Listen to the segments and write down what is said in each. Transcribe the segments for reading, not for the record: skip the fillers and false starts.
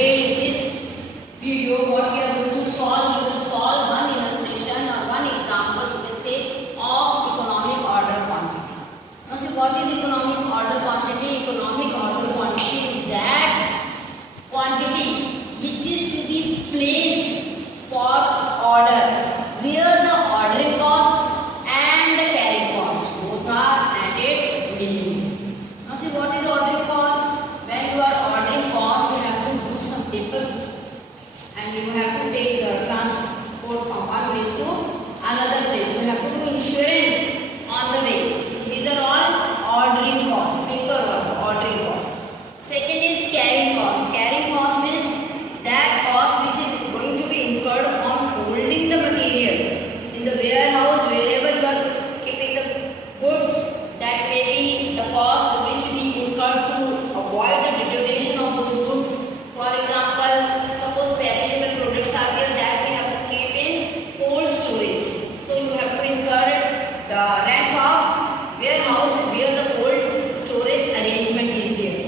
Today in this video, what we are going to solve, we will solve one illustration or one example, you can say, of economic order quantity. Now see, what is economic order quantity? Economic order quantity is that quantity which is to be placed for order, where the ordering cost and the carrying cost both are at its minimum. Now see, what is ordering cost? When you are ordering cost, you have to do some paper and you have to take the transport from one place to another place. You have to do insurance on the way. So these are all ordering cost, paper ordering cost. Second is carrying cost. Carrying cost means that cost which is going to be incurred on holding the material in the warehouse, wherever you are keeping the goods. That may be the cost which we incur to avoid the deterioration of those goods. For example, suppose perishable products are there that we have to keep in cold storage. So you have to incur the rent of warehouse where the cold storage arrangement is there.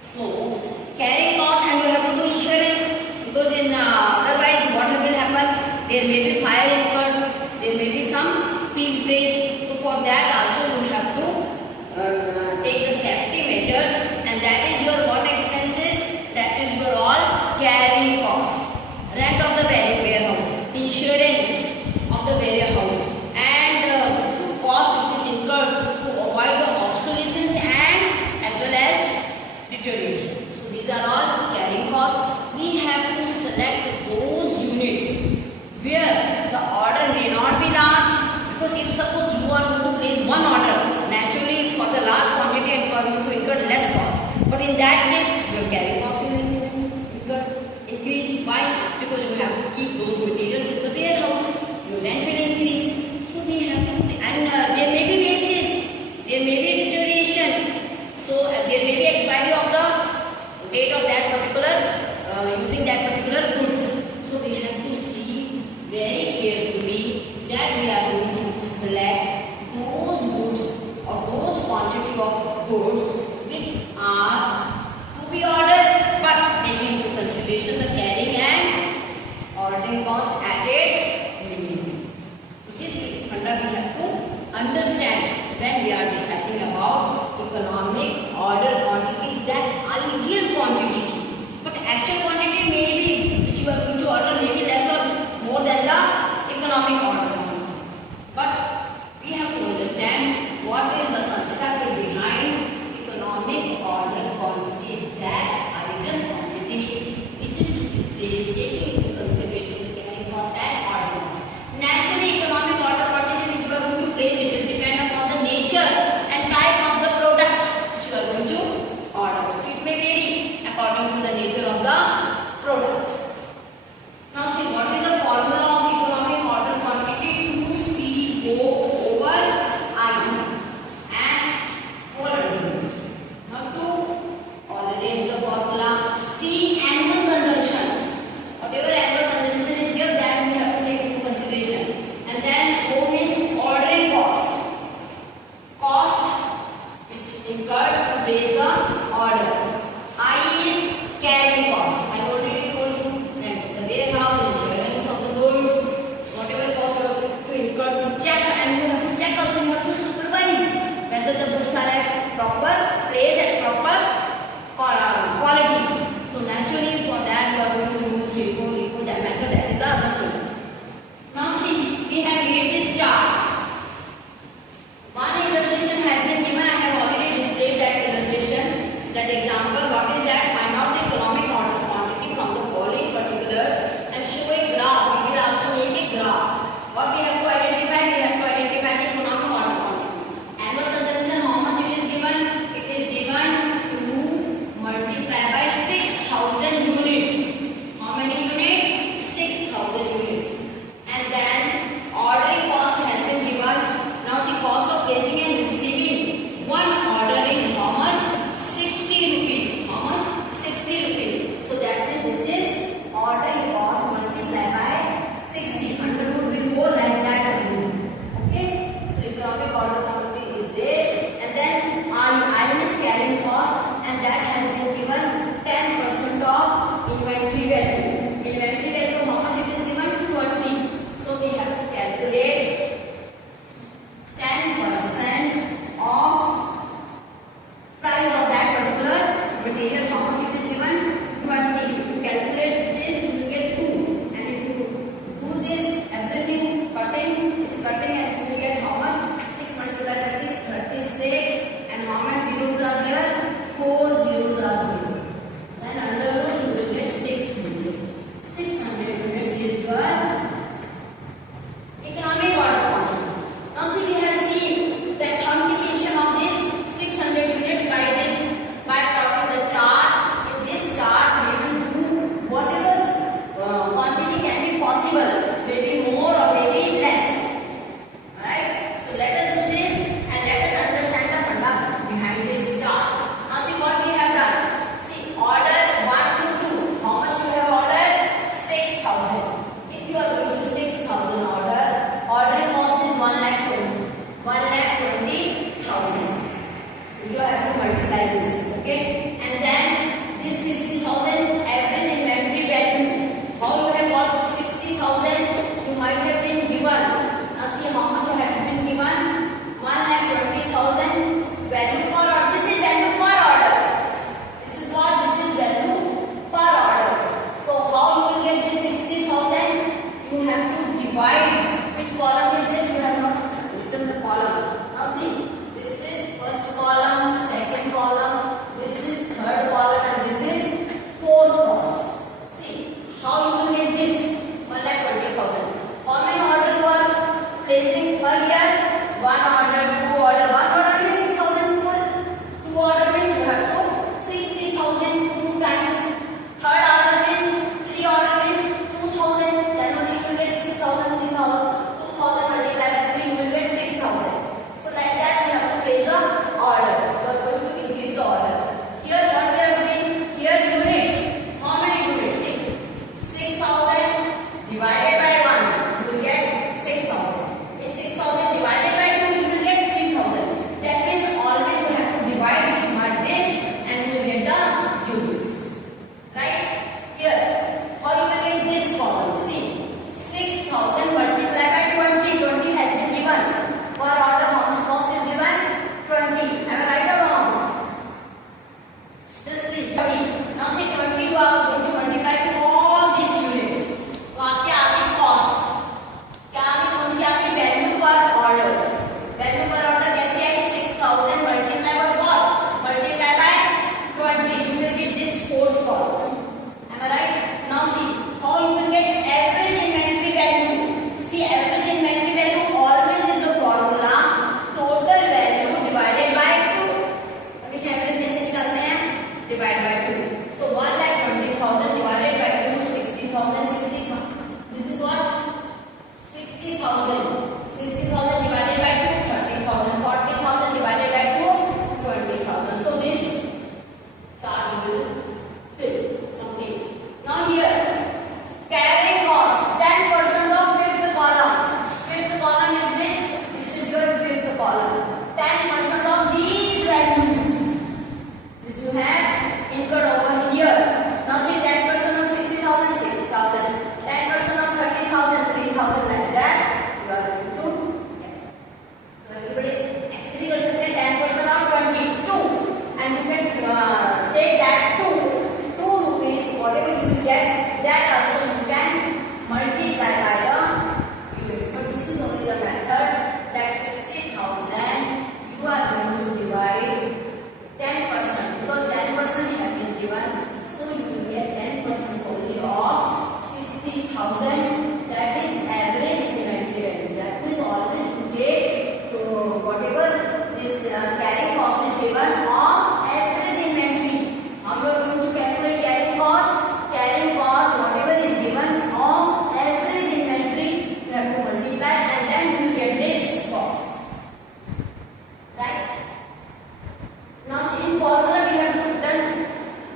So carrying cost, and you have to do insurance, because in otherwise what will happen? There may be fire incurred, there may be some pilferage. So for that also you have to take the safety measures, and that is your what expenses? That is your all carrying cost. Rent of the warehouse, insurance of the warehouse, and the cost which is incurred to avoid the obsolescence and as well as deterioration. So these are all carrying costs. We have to select those units where the order may not be large, because if suppose you are going to place one order, naturally for the large quantity and you are going to incur less cost. But in that case, your carrying cost will increase. Why? Because you have to keep those materials in the warehouse. Your rent will increase. So we have to, and there may be wastage, there may be deterioration. So there may be expiry of the date of that particular, using that particular goods. So we have to see very carefully that we are going to select those goods or those quantity of goods which are to be ordered, but taking into consideration the carrying and ordering cost at its minimum. So this funda we have to understand when we are deciding about economic order quantity, is that ideal quantity, but actual quantity may be which you are going to order may be less or more than the economic order quantity. But we have to understand what is the concept behind economic order quantity, is that ideal quantity which is to be placed taking into consideration the carrying cost and order cost. Naturally, economic order quantity which you are going to place, it will depend upon the nature and type of the product which you are going to order. So it may vary according to the nature of the product. Now see, what is the formula of economic order quantity? 2CO over I and over. Now 2 already is the formula. C, annual consumption. Whatever annual consumption is here, that we have to take into consideration. And then O means ordering cost. Cost which incurred to place the order. I is carrying cost. I already told you, rent the warehouse, insurance of the goods, whatever cost you have to incur to check, and you have to check also, you have to supervise whether the goods are at proper place, at proper quality. So naturally for that you are going to use LIFO, that method, that is the other thing. Now see, we have made this chart. One illustration has been given. I have already displayed that illustration, that example. What is that? Find out the economic order quantity from the following particulars and show a graph. We will also make a graph. What we have to identify? We have to identify the economic order quantity. Annual consumption, how much it is given? It is given to multiply by 6,000 units. How many units? 6,000 units. And then ordering cost has been given. Now see, cost of placing and receiving one order is how much? 60 rupees. How much? divide by 2. So 1 lakh 20,000 divided by 2, 60,000, 60,000. This is what? 60,000. 60,000 divided by 2, 30,000. 40,000 divided by 2, 20,000. So this chart will fill complete. Now here, carrying cost, 10% of fifth column. Fifth column is which? This is your fifth column. 10% of these values which you have incurred over here. Now see 10% of 60,000, 6,000. 10% of 30,000, 3,000, like that. You are going to get. So everybody actually you can take 10% of 22 and you can take that 2 rupees, whatever you will get, that also you can multiply by the units. But this is only the method that 60,000 you are going to divide 10% because 10% have been given, so you will get 10% only of 60,000. That is average inventory value. That means always you take whatever this carrying cost is given on average inventory. How you are going to calculate carrying cost? Carrying cost, whatever is given on average inventory, you have to multiply and then you will get this cost. Right? Now see in formula we have done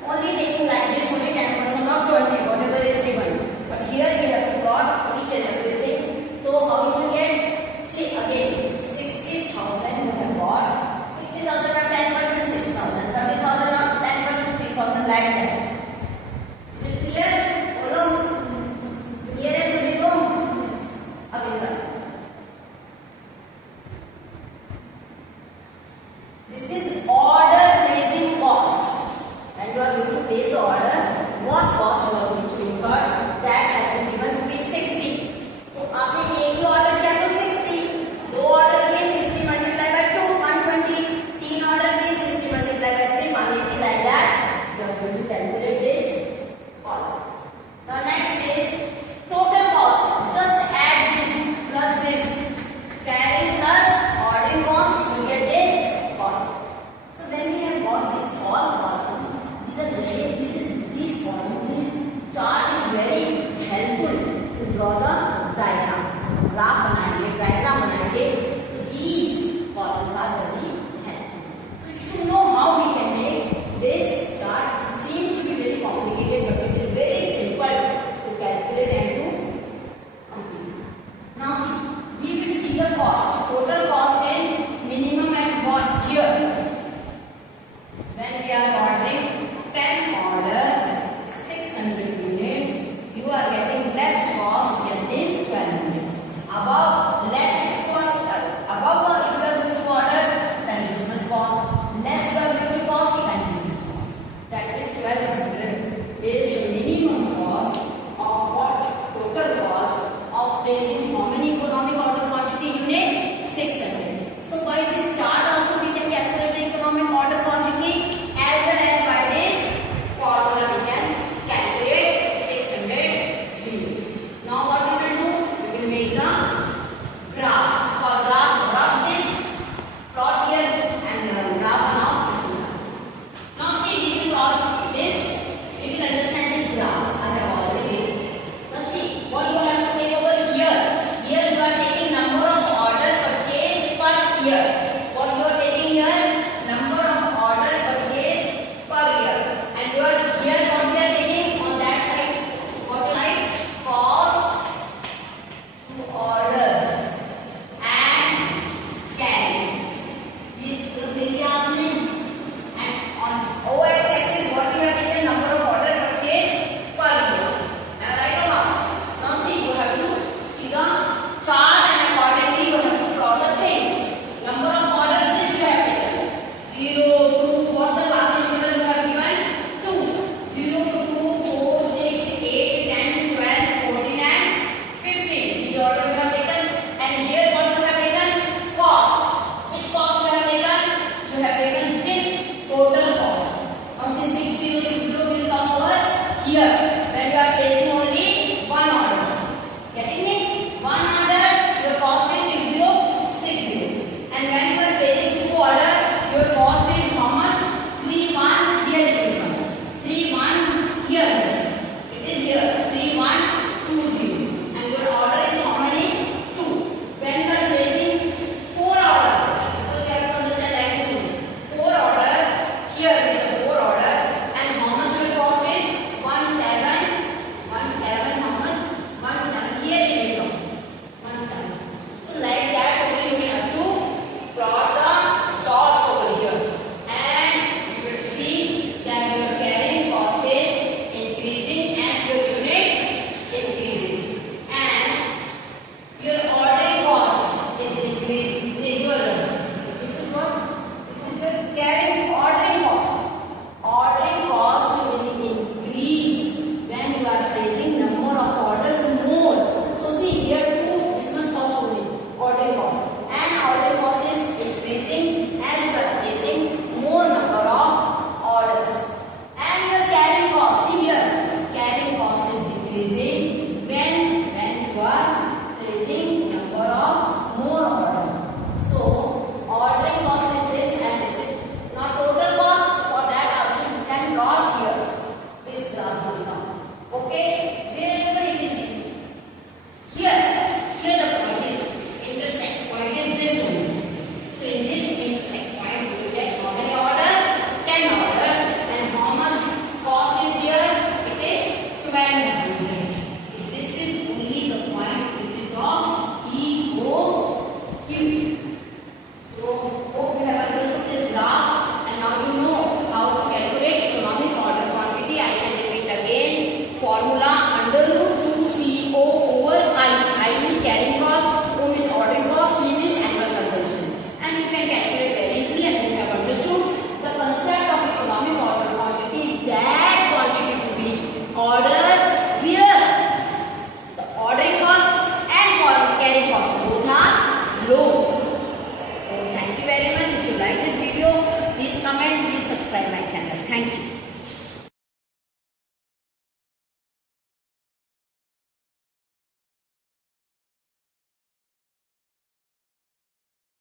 only taking like this, only 10% of 20, whatever is given. But here we have to plot each and everything. So how you will get? See again, 60,000 you have got. 60,000 of 10%, 6,000. 30,000 of 10%, 3,000, like that. Is it clear? बोलो clear है सभी को? अभी तक. This is order raising cost, and you are